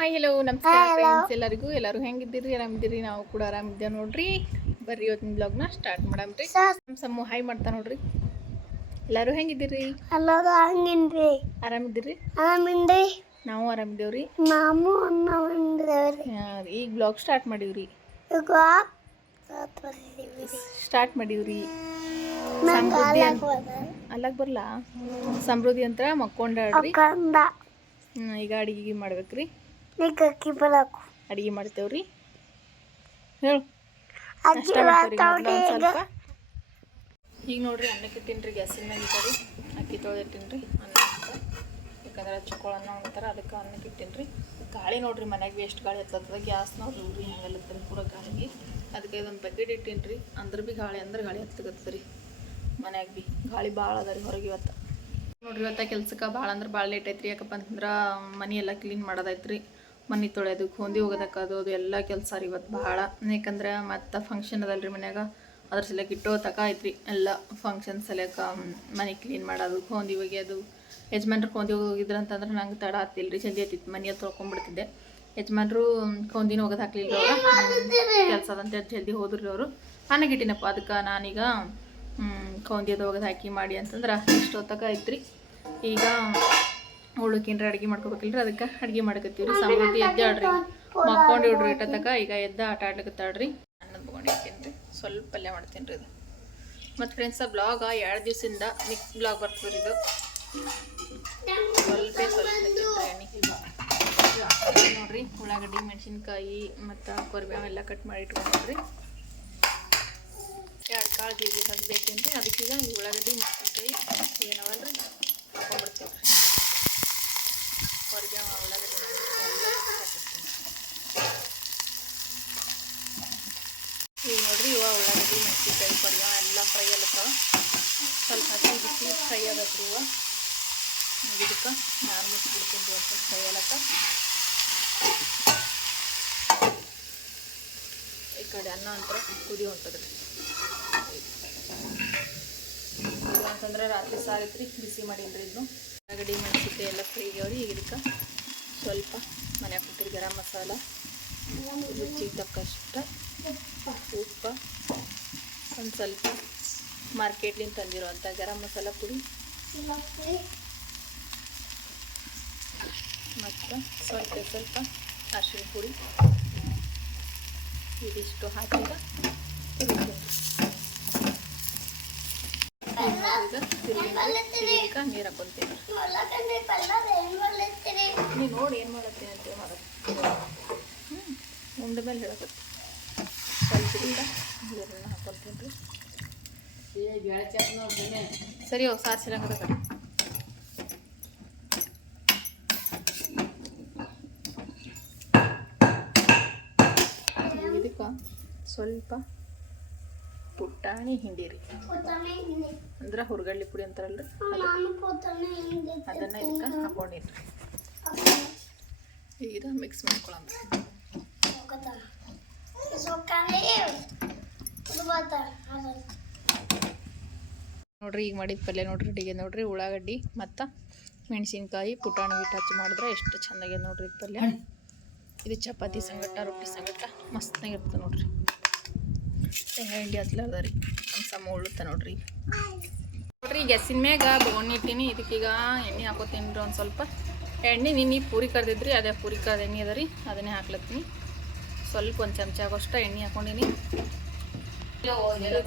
Hi hello ನಮಸ್ಕಾರ friends ಎಲ್ಲರಿಗೂ. ಎಲ್ಲರೂ ಹೆಂಗಿದ್ದೀರಿ? ಆರಾಮಿದ್ದೀರಿ? ನಾವು ಕೂಡ ಆರಾಮಿದ್ದೇವೆ ನೋಡ್ರಿ. ಬರ್ರಿ ಇವತ್ತಿನ ಬ್ಲಾಗ್ನ ಸ್ಟಾರ್ಟ್ ಮಾಡಮ್ರಿ ನಮ್ಮ ಸಮ್ಮು ಹಾಯ್ ಮಾಡ್ತಾ ನೋಡ್ರಿ. ಎಲ್ಲರೂ ಹೆಂಗಿದ್ದೀರಿ? ಎಲ್ಲರೂ ಹಂಗಿನ್ರಿ? ಆರಾಮಿದ್ದೀರಿ? ಆರಾಮಿಂದ್ರಿ ನಾವು ಆರಾಮಿದ್ದೇವ್ರಿ. ನಾವು ಅನ್ನವಿಂದ್ರಿ ಆ, ಈಗ ಬ್ಲಾಗ್ ಸ್ಟಾರ್ಟ್ ಮಾಡೀವ್ರಿ. ಸ್ಟಾರ್ಟ್ ಮಾಡೀವ್ರಿ. ಸಮೃದ್ಧಿ ಅಲ್ಲಾಗ ಬರಲ್ಲ ಸಮೃದ್ಧಿ ಅಂತ ಹ್ಮ್, ಈಗ ಅಡಿಗೆ ಮಾಡ್ಬೇಕ್ರಿ. ಅಕ್ಕಿ ಅಡಿಗೆ ಮಾಡ್ತೇವ್ರಿ? ಹೇಳು. ಅಜ್ಜಿ ಈಗ. ಸ್ವಲ್ಪ. ಈಗ ನೋಡ್ರಿ ಅನ್ನಕ್ಕೆ ಇಟ್ಟಿನ್ರಿ ಗ್ಯಾಸಿನ ಮ್ಯಾಗ ಇಟ್ಟರಿ ಅಕ್ಕಿ ತೊಳೆದಿಟ್ಟಿನ್ರಿ ಅನ್ನ ಯಾಕಂದ್ರೆ ಚಿಕ್ಕೋಳ ಅನ್ನ ಅಂತಾರೆ ಅದಕ್ಕೆ ಅನ್ನಕ್ಕೆ ಇಟ್ಟಿನ್ರಿ. ಗಾಳಿ ನೋಡ್ರಿ ಮನ್ಯಾಗ ವೇಸ್ಟ್ ಎಷ್ಟು ಗಾಳಿ ಹತ್ತದ ಗ್ಯಾಸ್ ನೋಡ್ರಿ ಊರಿ ಹಂಗಲ್ಲತ್ತರಿ ಪೂರ ಗಾಳಿಗೆ. ಅದಕ್ಕೆ ಇದೊಂದು ಬಕೆಟ್ ಇಟ್ಟಿನ್ರಿ. ಅಂದ್ರೆ ಬಿ ಗಾಳಿ ಅಂದ್ರೆ ಗಾಳಿ ಹತ್ತಗತ್ತರಿ ಮನ್ಯಾಗ ಭೀ. ಗಾಳಿ ಭಾಳ ಅದ ರೀ ಹೊರಗೆ ಇವತ್ತು. ನೋಡ್ರಿ ಇವತ್ತ ಕೆಲ್ಸಕ್ಕೆ ಭಾಳ ಅಂದ್ರೆ ಭಾಳ ಲೇಟ್ ಐತ್ರಿ ಯಾಕಪ್ಪ ಅಂತಂದ್ರೆ ಮನೆ ಎಲ್ಲಾ ಕ್ಲೀನ್ ಮಾಡೋದೈತ್ರಿ. ಮನೆ ತೊಳೆಯೋದು ಹೊಂದಿ ಹೋಗೋದಕ್ಕದು ಅದು ಎಲ್ಲ ಕೆಲಸ ರೀ ಇವತ್ತು ಭಾಳ. ಯಾಕಂದ್ರೆ ಮತ್ತೆ ಫಂಕ್ಷನ್ ಅದಲ್ರಿ ಮನ್ಯಾಗ. ಅದ್ರ ಸಲಕ್ಕೆ ಇಟ್ಟೋ ತಕ ಐತ್ರಿ ಎಲ್ಲ ಫಂಕ್ಷನ್ ಸಲಕ ಮನೆ ಕ್ಲೀನ್ ಮಾಡೋದು ಹೊಂದಿ ಒಗೆಯೋದು. ಯಜಮಾನ್ರು ಕೊಂದಿ ಹೋಗಿದ್ರು ಅಂತಂದ್ರೆ ನಂಗೆ ತಡ ಹತ್ತಿಲ್ಲ ರೀ ಜಲ್ದಿ ಹತ್ತಿತ್ತು ಮನೆ ತೊಳ್ಕೊಂಡ್ಬಿಡ್ತಿದ್ದೆ ಯಜಮಾನ್ರು ಕೊಂದಿನ ಹೋಗೋದು ಹಾಕ್ಲಿಲ್ಲ ಕೆಲಸ ಅದಂತ ಜಲ್ದಿ ಹೋದ್ರಿ ಅವರು. ಅನ್ನಗಿಟ್ಟಿನಪ್ಪ ಅದಕ್ಕೆ ನಾನೀಗ ಕೌಂದಿಯದು ಹೋಗೋದು ಹಾಕಿ ಮಾಡಿ ಅಂತಂದ್ರೆ ಇಷ್ಟೊತ್ತಕ ಐತ್ರಿ. ಈಗ ಉಳ್ಕಿನ್ರಿ ಅಡುಗೆ ಮಾಡ್ಕೋಬೇಕಿಲ್ರಿ? ಅದಕ್ಕೆ ಅಡುಗೆ ಮಾಡಕತ್ತೀವಿ ರೀ ಸಮೃದ್ಧಿ ಎದ್ದಾಡ್ರಿ ಮಕ್ಕೊಂಡು ಇಡ್ರಿ ಇಟ್ಟತಕ ಈಗ ಎದ್ದ ಆಟ ಆಡ್ಲಿಕತ್ತಾಡ್ರಿ ಅನ್ನದ ಬಗೊಂಡಿರ್ತೀನಿ ರೀ ಸ್ವಲ್ಪ ಪಲ್ಯ ಮಾಡ್ತೀನಿ ರೀ ಇದು. ಮತ್ತು ಫ್ರೆಂಡ್ಸ ಬ್ಲಾಗ ಎರಡು ದಿವಸದಿಂದ ಮಿಕ್ಸ್ ಬ್ಲಾಗ್ ಬರ್ತದೆ ಇದು. ಸ್ವಲ್ಪ ಸ್ವಲ್ಪ ಎಣ್ಣೆ ನೋಡ್ರಿ ಉಳ್ಳಾಗಡ್ಡಿ ಮೆಣಸಿನ್ಕಾಯಿ ಮತ್ತು ಕೊರಿಬೇವು ಎಲ್ಲ ಕಟ್ ಮಾಡಿ ಇಟ್ಕೊಂಡ್ರಿ. ಎರಡು ಕಾಳು ಜೀರಿಗೆ ಹಾಕ್ಬೇಕೇನು ರೀ ಅದಕ್ಕೀಗ ಈ ಉಳ್ಳಾಗಡ್ಡಿ ಮೆಣಸಿನ್ಕಾಯಿ ಹಾಕೊಂಡ್ಬಿಡ್ತೀನಿ ರೀ ಕೊರಿಬೇವು ಉಳ್ಳಾಗಡ್ಡಿ ಈಗ ನೋಡ್ರಿ ಇವ ಉಳ್ಳಾಗಡ್ಡಿ, ಮೆಣಸಿನ್ಕಾಯಿ ಪರ್ಯ ಎಲ್ಲ ಫ್ರೈ ಅಲ್ಲತ್ತಾವ ಸ್ವಲ್ಪ ಹಸಿ ಬಿಸಿ ಫ್ರೈ ಆಗತ್ರಿ ಇವ ಇದಕ್ಕೆ ನಾನು ಮುಚ್ಚಿಬಿಡ್ತೀನಿ ಅಂತ ಫ್ರೈ ಅಲ್ಲಕ್ಕ ಈ ಕಡೆ ಅನ್ನ ಅಂತರ ಕುದಿ ಹೊಂಟದ್ರಿ. ಇದು ಅಂತಂದ್ರೆ ರಾತ್ರಿ ಸಾರಿತ್ರಿ, ಬಿಸಿ ಮಾಡೀನಿ ಇದನ್ನು ಉಳ್ಳಾಗಡ್ಡಿ ಮೆಣಸಿನ್ಕಾಯಿ ಎಲ್ಲ ಫ್ರೈ ಅವ್ರಿ ಈಗ ಇದಕ್ಕೆ ಸ್ವಲ್ಪ ಮನೆ ಕೊಟ್ಟಿರಿ ಗರಂ ಮಸಾಲ, ರುಚಿಗೆ ತಕ್ಕಷ್ಟು ಉಪ್ಪು, ಒಂದು ಸ್ವಲ್ಪ ಮಾರ್ಕೆಟ್ಲಿಂದ ತಂದಿರುವಂಥ ಗರಂ ಮಸಾಲ ಪುಡಿ ಮತ್ತು ಸ್ವಲ್ಪ ಸ್ವಲ್ಪ ಅರಿಶಿನ ಪುಡಿ. ಇದಿಷ್ಟು ಹಾಕಿದ. ಇದಕ್ಕೆ ನೀರು ಹಾಕೊಂತೀನಿ ನೀ ನೋಡಿ ಏನು ಮಾಡತ್ತೀನಿ ಅಂತ ಮಾಡೋದು ಹ್ಞೂ ಉಂಡ ಮೇಲೆ ಹೇಳಕತ್ತಿ ಸ್ವಲ್ಪ ಇದಕ್ಕೆ ನೀರನ್ನ ಹಾಕೊಂತೀನಿ ರೀ ಸರಿ ಹೋಗಿ ಸಾರ್ಸಿರಂಗದ ಕಡೆ. ಸ್ವಲ್ಪ ಪುಟ್ಟಾಣಿ ಹಿಂಡಿರಿ ಅಂದ್ರೆ ಹುರ್ಗಳ್ಳಿ ಪುಡಿ ಅಂತಾರಲ್ರಿ? ಅದನ್ನು ಇದಕ್ಕೆ ಹಾಕೊಂಡಿನ್ರಿ ಈಗ ಇದು ಮಿಕ್ಸ್ ಮಾಡ್ಕೊಳಂತ ನೋಡ್ರಿ ಈಗ ಮಾಡಿದ ಪಲ್ಯ ನೋಡ್ರಿ ಅಡಿಗೆ ನೋಡ್ರಿ. ಉಳ್ಳಾಗಡ್ಡಿ ಮತ್ತು ಮೆಣಸಿನ್ಕಾಯಿ ಪುಟಾಣಿ ಹಿಟ್ಟು ಹಚ್ಚಿ ಮಾಡಿದ್ರೆ ಎಷ್ಟು ಚೆನ್ನಾಗಿದೆ ನೋಡ್ರಿ ಇದು ಪಲ್ಯ ಇದು ಚಪಾತಿ ಸಂಗಟ ರೊಟ್ಟಿ ಸಂಗಟ ಮಸ್ತಾಗಿರ್ತದೆ ನೋಡ್ರಿ. ಶೇಂಗಾ ಹಿಂಡಿ ಹತ್ಲಾರ್ದ ರೀ. ನಮ್ಮ ಸಮ ಉಳ್ಳುತ್ತೆ ನೋಡ್ರಿ. ನೋಡ್ರಿ ಗ್ಯಾಸಿನ ಮ್ಯಾಗ ಬೋಗಣಿ ಇಟ್ಟೀನಿ. ಇದಕ್ಕೀಗ ಎಣ್ಣೆ ಹಾಕೋತೀನಿ ರೀ ಒಂದು ಸ್ವಲ್ಪ. ಎಣ್ಣೆ ನಿನ್ನೆ ಪೂರಿ ಕರ್ದಿದ್ರಿ, ಅದೇ ಪೂರಿ ಕರ್ದ ಎಣ್ಣೆ ಅದ ರೀ, ಅದನ್ನೇ ಹಾಕ್ಲತ್ತೀನಿ. ಸ್ವಲ್ಪ ಒಂದು ಚಮಚ ಆಗೋಷ್ಟು ಎಣ್ಣೆ ಹಾಕೊಂಡಿನಿ.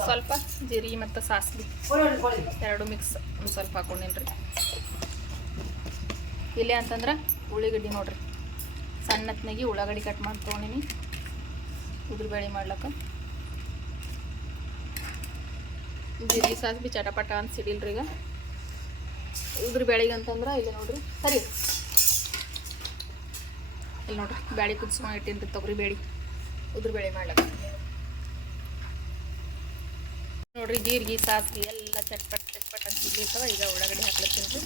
ಸ್ವಲ್ಪ ಜೀರಿಗೆ ಮತ್ತು ಸಾಸಿವೆ. ಎರಡು ಮಿಕ್ಸ್ ಸ್ವಲ್ಪ ಹಾಕೊಂಡಿನಿ ರೀ. ಇಲ್ಲೇ ಅಂತಂದ್ರೆ ಉಳ್ಳಿಗಡ್ಡಿ ನೋಡ್ರಿ. ಸಣ್ಣತ್ನಾಗಿ ಉಳ್ಳಾಗಡ್ಡಿ ಕಟ್ ಮಾಡಿ ತೊಗೊಂಡಿನಿ ಉದ್ರಬೇಳೆ ಮಾಡ್ಲಕ್ಕ. ಜೀರಿಗೆ ಬಿ ಚಟಪಟ ಅಂತ ಸಿಡಿಲ್ರಿ ಈಗ. ಉದ್ರ ಬೇಳೆಗೆ ಅಂತಂದ್ರೆ ಇಲ್ಲಿ ನೋಡ್ರಿ. ಸರಿ. ಇಲ್ಲಿ ನೋಡ್ರಿ, ಬ್ಯಾಳಿ ಕುದಿಸ್ಕೊಂಡು ಇಟ್ಟಿನ್ರಿ ತೊಗರಿ ಬೇಳೆ ಉದ್ರ ಬೇಳೆ ಮಾಡ್ಲಕ್ಕ ನೋಡ್ರಿ ಜೀರಿಗೆ ಸಾಸಿವೆ ಎಲ್ಲ ಚಟ್ಪಟ್ ಚಟ್ಪಟ್ ಅಂತ ಸಿಡ್ಲಿರ್ತಾವ ಈಗ ಉಳ್ಳಾಗಡ್ಡಿ ಹಾಕ್ಲತ್ತೀನಿ ರೀ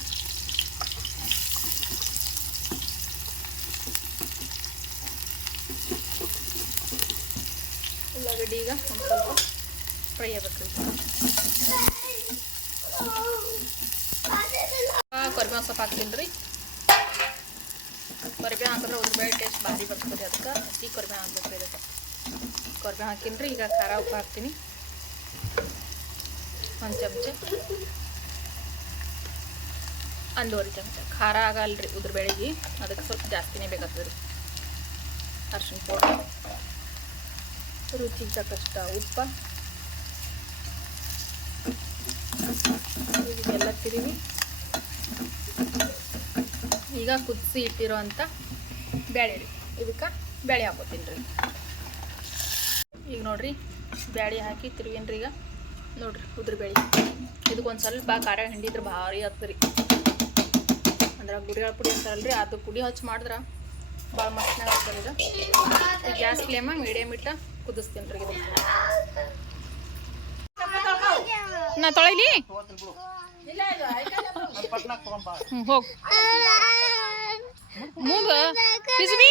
ಉಳ್ಳಾಗಡ್ಡಿ ಈಗ ಒಂದು ಸ್ವಲ್ಪ ಫ್ರೈ ಆಗ್ಬೇಕು ಕೊರಿಬೇವು ಸೊಪ್ಪು ಹಾಕ್ತೀನಿ ರೀ. ಕರಿಬೇವು ಹಾಕಿದ್ರೆ ಉದ್ರಬೇಳೆ ಟೇಸ್ಟ್ ಹಸಿ ಕೊರ್ಬೇವು ಹಾಕ್ಬೇಕು ಇದಕ್ಕೆ. ಹಾಕಿನಿ ರೀ. ಈಗ ಖಾರ ಉಪ್ಪು ಹಾಕ್ತೀನಿ. ಒಂದು ಚಮಚ. ಒಂದೂವರೆ ಚಮಚ. ಖಾರ ಆಗಲ್ರಿ ರೀ ಉದ್ರಬೇಳೆಗೆ ಅದಕ್ಕೆ ಸ್ವಲ್ಪ ಜಾಸ್ತಿನೇ ಬೇಕಾಗ್ತದೆ ರೀ. ಅರ್ಶಿಣ ಪೌಡರ್. ರುಚಿಗೆ ತಕ್ಕಷ್ಟ ಉಪ್ಪ. ಇದೆಲ್ಲ ತಿರುವಿ. ಈಗ ಕುದಿಸಿ ಇಟ್ಟಿರೋ ಅಂಥ ಬ್ಯಾಳೆ ರೀ ಇದಕ್ಕೆ ಬ್ಯಾಳೆ ಹಾಕೋತೀನಿ ರೀ. ಈಗ ನೋಡ್ರಿ, ಬ್ಯಾಳೆ ಹಾಕಿ ತಿರುವಿನ್ರಿ ಈಗ. ನೋಡ್ರಿ ಉದ್ರ ಬೇಳೆ ಇದಕ್ಕೊಂದು ಸ್ವಲ್ಪ ಖಾರ ಹಿಂಡಿದ್ರೆ ಭಾರಿ ಆಗ್ತದೆ ರೀ. ಅಂದ್ರೆ ಗುಡಿಗಳ ಪುಡಿ ಅಂತಾರಲ್ರಿ, ಅದು ಪುಡಿ ಹಚ್ಚಿ ಮಾಡಿದ್ರೆ ಭಾಳ ಮಸ್ತ್ನಾಗ ಆಗ್ತದೆ ಇದು. ಗ್ಯಾಸ್ ಫ್ಲೇಮ ಮೀಡಿಯಮ್ ಇಟ್ಟ ಕುದಿಸ್ತೀನಿ ರೀ ಇದು ನಾ ತೊಳಿಲಿ ಹೋಗು. ಮೂಗ. ಪಿಸ್ಬಿ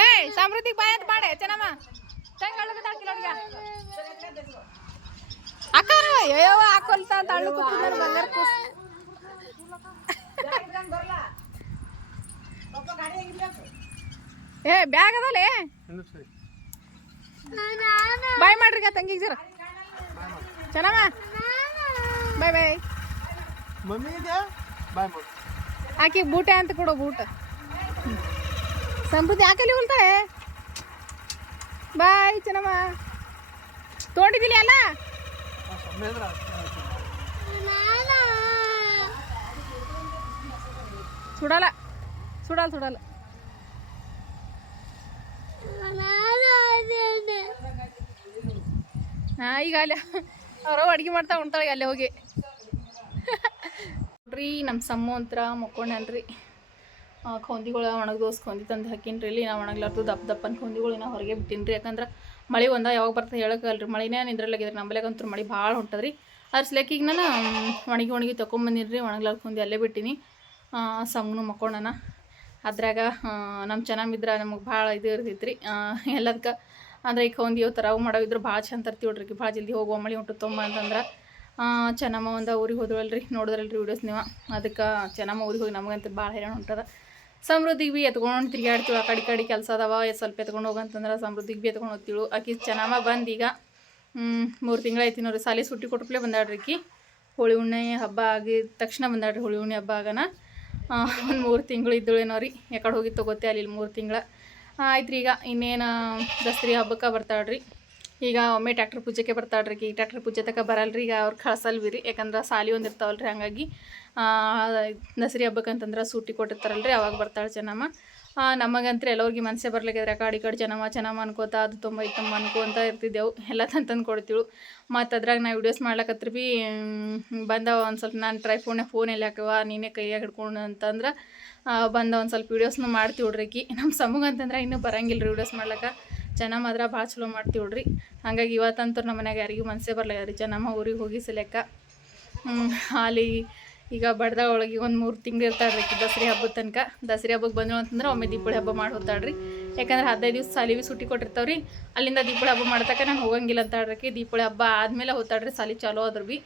ಏ ಸಮೃದ್ಧಿಗೆ ಬಾಯ್ ಅಂತ ಮಾಡೆ ಚೆನ್ನಮ್ಮ. ಅಂತ ಏ, ಬ್ಯಾಗ್ ಅದಲ್ಲೇ? ಬಾಯ್ ಮಾಡ್ರಿ ತಂಗಿಗೆ ಜರ. ಚೆನ್ನಮ್ಮ ಬಾಯ್ ಬಾಯ್. ಮಮ್ಮಿಗೆ? ಬಾಯ್ ಮಾಡು ಆಕಿ ಬೂಟೆ ಅಂತ ಕೊಡು ಬೂಟ. ಸಂಪೂತಿ ಯಾಕಲ್ಲಿ ಹೊಲ್ತಾಳೆ ಬಾಯ್ ಚೆನ್ನಮ್ಮ ತೊಗೊಂಡಿದ್ದಿಲ್ಲ ಅಲ್ಲ? ಆ ಸಮಯದ್ರ ಸುಡಲ್ಲ. ಸುಡಲ್ಲ ಸುಡಲ್ಲ. ಹಾ, ಈಗ ಅಲ್ಲಿ ಅವರು ಅಡುಗೆ ಮಾಡ್ತಾ ಉಣ್ತಾಳೆ ಅಲ್ಲೇ ಹೋಗಿ. ನೋಡ್ರಿ ನಮ್ಮ ಸಮ್ಮು ಅಂತರ ಮಕ್ಕೊಂಡನ್ರಿ ಕೊಂದಿಗಳು ಒಣಗಿ ದೋಸ್ ಕೊಂದಿ ತಂದು ಹಾಕಿನ್ರಿ. ಇಲ್ಲಿ ನಾವು ಒಣಗ್ಲಾರ್ದು ದಪ್ಪ ದಪ್ಪನ ಕೊಂದಿಗಳು ನಾವು ಹೊರಗೆ ಬಿಟ್ಟಿನ್ರಿ. ಯಾಕಂದ್ರೆ ಮಳೆ ಒಂದ ಯಾವಾಗ ಬರ್ತದೆ ಹೇಳಕ್ಕಲ್ರಿ ಮಳಿನೇ ನಿಂದ್ರಲ್ಲಾಗಿದ್ರಿ ಅಂತೂ ಮಳೆ ಭಾಳ ಹೊಂಟದ್ರಿ. ಅದ್ರ ಈಗ ನಾನು ಒಣಗಿ ಒಣಗಿ ತೊಗೊಂಬಂದಿನ್ರಿ ಒಣಗ್ಲಾರ್ದು ಕೊಂದಿ ಅಲ್ಲೇ ಬಿಟ್ಟಿನಿ. ಸಮ್ಮನು ಮಕ್ಕೊಂಡನ. ಅದ್ರಾಗ ನಮ್ಮ ಚೆನ್ನಾಗಿದ್ರೆ ನಮಗೆ ಭಾಳ ಇದು ಇರ್ತೈತ್ರಿ ಎಲ್ಲದಕ್ಕೆ ಅಂದ್ರೆ ಈಗ ಒಂದು ಥರ ಅವು ಮಾಡೋವಿದ್ರು ಭಾಳ ಚಂದ ತರ್ತೀವಿ ಭಾಳ ಜಲ್ದಿ ಹೋಗುವ ಮಳೆ ಉಂಟು ತೊಂಬ ಅಂತಂದ್ರೆ. ಚೆನ್ನಮ್ಮ ಒಂದು ಊರಿಗೆ ಹೋದ್ರಲ್ರಿ ನೋಡಿದ್ರಲ್ರಿ ವಿಡಿಯೋಸ್ ನೀವು. ಅದಕ್ಕೆ ಚೆನ್ನಮ್ಮ ಊರಿಗೆ ಹೋಗಿ ನಮಗಂತೂ ಭಾಳ ಹೈರಾಣ ಹೊಂಟದ ಸಮೃದ್ಧಿಗೆ ಭೀ ಎತ್ಕೊಂಡು ತಿರ್ಗಾಡ್ತೀವಿ ಆ ಕಡೆ ಕಡೆ ಕೆಲಸ ಅದಾವ ಸ್ವಲ್ಪ ಎತ್ಕೊಂಡು ಹೋಗಂತಂದ್ರೆ ಸಮೃದ್ಧಿಗೆ ಭೀ ಎತ್ಕೊಂಡು ಹೋಗ್ತೀವಿ ಆಕಿ ಚೆನ್ನಮ್ಮ ಬಂದು ಈಗ ಮೂರು ತಿಂಗಳಾಯ್ತು ನೋಡ್ರಿ, ಸಾಲಿ ಸುಟ್ಟಿ ಕೊಟ್ಟಪ್ಲೆ ಬಂದಾಡ್ರಿ ಆಕಿ ಹೋಳಿ ಹುಣ್ಣೆ ಹಬ್ಬ ಆಗಿದ ತಕ್ಷಣ ಬಂದಾಡ್ರಿ ಹೋಳಿ ಹುಣ್ಣೆ ಹಬ್ಬ ಆಗನ ಒಂದು ಮೂರು ತಿಂಗಳು ಇದ್ದಳೇನೋ ರೀ ಯಾಕಡೆ ಹೋಗಿ ಗೊತ್ತೇ ಅಲ್ಲಿ ಮೂರು ತಿಂಗಳ. ಆಯ್ತು ರೀ ಈಗ ಇನ್ನೇನು ದಸರಿ ಹಬ್ಬಕ್ಕೆ ಬರ್ತಾಳ್ರಿ. ಈಗ ಒಮ್ಮೆ ಟ್ಯಾಕ್ಟ್ರ್ ಪೂಜೆಗೆ ಬರ್ತಾಳ್ರಿ. ಈಗ ಟ್ಯಾಕ್ಟ್ರ್ ಪೂಜೆ ತಕ ಬರಲ್ರಿ. ಈಗ ಅವ್ರು ಕಳ್ಸಲ್ವಿ ರೀ ಯಾಕಂದ್ರೆ ಸಾಲಿ ಒಂದು ಇರ್ತಾವಲ್ರಿ ಹಾಗಾಗಿ. ದಸರಿ ಹಬ್ಬಕ್ಕೆ ಅಂತಂದ್ರೆ ಸೂಟಿ ಕೊಟ್ಟಿರ್ತಾರಲ್ರಿ. ಅವಾಗ ಬರ್ತಾಳೆ ಚೆನ್ನಮ್ಮ. ನಮಗಂತೂ ಎಲ್ಲರಿಗೆ ಮನಸ್ಸೇ ಬರ್ಲಿಕ್ಕಿದ್ರೆ ಕಾಡಿ ಕಡೆ ಚೆನ್ನಮ್ಮ ಚೆನ್ನಮ್ಮ ಅನ್ಕೋತಾ ಅದು ತುಂಬ ಇತ್ತು ಅನ್ಕೋತ ಇರ್ತಿದ್ದೆವು. ಎಲ್ಲ ತಂತಂದು ಕೊಡ್ತೀವಿ ಮತ್ತು ಅದ್ರಾಗ ನಾ ವಿಡಿಯೋಸ್ ಮಾಡ್ಲಕತ್ರ ಭೀ ಬಂದವ ಒಂದು ಸ್ವಲ್ಪ ನಾನು ಟ್ರೈ ಫೋನೇ ಫೋನ್ ಎಲ್ಲಿ ಹಾಕವ, ನೀನೇ ಕೈಯಾಗ ಹಿಡ್ಕೊಂಡು ಅಂತಂದ್ರೆ ಬಂದ ಒಂದು ಸ್ವಲ್ಪ ವೀಡಿಯೋಸ್ನು ಮಾಡ್ತೀವಿ ಹುಡ್ರಿಕಿ ನಮ್ಮ ಸಮಗಂತಂದ್ರೆ ಇನ್ನೂ ಬರಂಗಿಲ್ಲ ರೀ ವೀಡಿಯೋಸ್ ಮಾಡ್ಲಕ್ಕೆ. ಜನ ಮಾತ್ರ ಭಾಳ ಚಲೋ ಮಾಡ್ತೀವಿ ಹುಡ್ರಿ. ಹಾಗಾಗಿ ಇವತ್ತಂತೂ ನಮ್ಮ ಮನ್ಯಾಗ ಯಾರಿಗೂ ಮನಸ್ಸೇ ಬರಲ್ಲ ರೀ. ಚೆನ್ನಮ್ಮ ಊರಿಗೆ ಹೋಗಿ ಸಲೆಕ್ಕ ಅಲ್ಲಿ ಈಗ ಬಡ್ದ ಒಳಗೆ ಒಂದು ಮೂರು ತಿಂಗಳು ಇರ್ತಾಳ್ರಿ ದಸರಿ ಹಬ್ಬದ ತನಕ. ದಸರಿ ಹಬ್ಬಕ್ಕೆ ಬಂದ್ರು ಅಂತಂದ್ರೆ ಒಮ್ಮೆ ದೀಪಾವಳಿ ಹಬ್ಬ ಮಾಡಿ ಹೋಗ್ತಾಳ್ರಿ ಯಾಕಂದ್ರೆ ಹದಿನೈದು ದಿವಸ ಸಾಲಿ ಭೀ ಸುಟ್ಟಿ ಕೊಟ್ಟಿರ್ತಾವ್ರಿ ಅಲ್ಲಿಂದ ದೀಪಾವಳಿ ಹಬ್ಬ ಮಾಡ್ತಕ್ಕ ನಾನು ಹೋಗಂಗಿಲ್ಲ ಅಂತಾಳ್ರಿ ದೀಪಾವಳಿ ಹಬ್ಬ ಆದಮೇಲೆ ಹೋಗ್ತಾಳ್ರಿ ಸಾಲಿ ಚಾಲೋ ಆದ್ರೂ ಭೀ.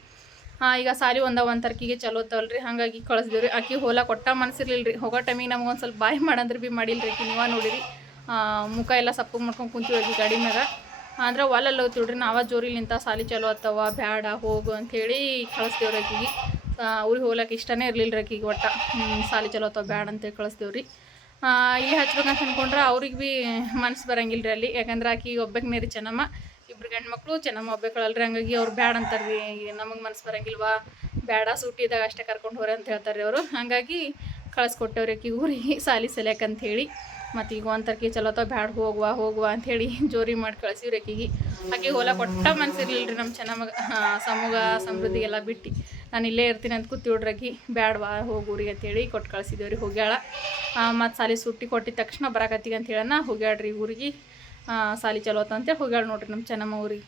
ಈಗ ಸಾಲಿ ಒಂದ ಒಂದು ತಾರೀಕಿಗೆ ಚಲೋ ತಲ್ರಿ ಹಾಗಾಗಿ ಕಳಿಸ್ದೇವ್ರಿ. ಆಕಿ ಹೋಲ ಕೊಟ್ಟ ಮನಸ್ಸಿರ್ಲಿಲ್ಲ ರೀ ಹೋಗೋ ಟೈಮಿಗೆ ನಮ್ಗೆ ಒಂದು ಸ್ವಲ್ಪ ಬಾಯಿ ಮಾಡಂದ್ರೆ ಭೀ ಮಾಡಿಲ್ರಿ ಆಕಿ. ನೀವ ನೋಡಿರಿ. ಮುಖ ಎಲ್ಲ ಸಪ್ಪು ಮಾಡ್ಕೊಂಡು ಕುಂತೀವಿ ಗಾಡಿ ಮ್ಯಾಗ. ಅಂದ್ರೆ ಹೊಲಲ್ಲಿ ಹೋಗ್ತೀವ್ರಿ ನಾವ ಜೋರಿಲಿ ನಿಂತ ಸಾಲಿ ಚಲೋ ಆತವ ಬ್ಯಾಡ, ಹೋಗು ಅಂಥೇಳಿ ಕಳಿಸ್ತೇವ್ರಿ ಆಕಿಗೆ. ಅವ್ರಿಗೆ ಹೋಗ್ಲಕ್ಕೆ ಇಷ್ಟನೇ ಇರಲಿಲ್ಲ ರೀ ಆಕಿಗೆ ಒಟ್ಟ. ಸಾಲಿ ಚಲೋ ಆತವ ಬ್ಯಾಡ ಅಂತೇಳಿ ಕಳಿಸ್ತೇವ್ರಿ ಇಲ್ಲಿ ಹಚ್ಬೇಕಂತ ಅಂದ್ಕೊಂಡ್ರೆ ಅವ್ರಿಗೆ ಭೀ ಮನ್ಸು ಬರಂಗಿಲ್ಲ ರೀ ಅಲ್ಲಿ. ಯಾಕಂದ್ರೆ ಆಕಿ ಒಬ್ಬಕ್ಕೆ ರೀ ಚೆನ್ನಮ್ಮ. ಇಬ್ರು ಗಂಡು ಮಕ್ಕಳು ಚೆನ್ನಮ್ಮ ಅಲ್ರಿ ಹಂಗಾಗಿ ಅವ್ರು ಬ್ಯಾಡ ಅಂತಾರೆ ರೀ ನಮಗೆ ಮನ್ಸು ಬರಂಗಿಲ್ವಾ? ಬ್ಯಾಡ ಸೂಟಿದಾಗ ಅಷ್ಟೇ ಕರ್ಕೊಂಡು ಹೋರಿ ಅಂತ ಹೇಳ್ತಾರೆ ಅವರು. ಹಾಗಾಗಿ ಕಳಿಸ್ಕೊಟ್ಟವ್ರಿ ಆಕಿ ಊರಿಗೆ ಸಾಲಿ ಸೆಲೆಕ್ ಅಂತ ಹೇಳಿ ಮತ್ತು ಈಗ ಒಂದು ತರ್ಕಿ ಚಲೋತ ಬ್ಯಾಡ ಹೋಗುವ ಹೋಗುವ ಅಂಥೇಳಿ ಜೋರಿ ಮಾಡಿ ಕಳ್ಸಿವ್ರಿ ಆಕಿಗೆ. ಆಕೆ ಹೊಲ ಕೊಟ್ಟ ಮನ್ಸಿರ್ಲಿಲ್ಲ ರೀ ನಮ್ಮ ಚೆನ್ನಮ್ಮ ಸಮೂಹ ಸಮೃದ್ಧಿಗೆಲ್ಲ ಬಿಟ್ಟು. ನಾನು ಇಲ್ಲೇ ಇರ್ತೀನಿ ಅಂತ ಕೂತಿವ್ರಿ ಬ್ಯಾಡವಾ ಹೋಗೂರಿ ಅಂತೇಳಿ ಕೊಟ್ಟು ಕಳ್ಸಿದೇವ್ರಿ ಹೋಗ್ಯಾಳ. ಮತ್ತು ಸಾಲಿ ಸುಟ್ಟಿ ಕೊಟ್ಟಿದ ತಕ್ಷಣ ಬರಕತ್ತಿಗೆ ಅಂತ ಹೇಳೋಣ ಹೋಗ್ಯಾಳ್ರಿ ಊರಿಗೆ. ಸಾಲಿ ಚಲೋ ಆತ ಅಂತೇಳಿ ಹೋಗ್ಯಾಳ ನೋಡ್ರಿ ನಮ್ಮ ಚೆನ್ನಮ್ಮ ಊರಿಗೆ.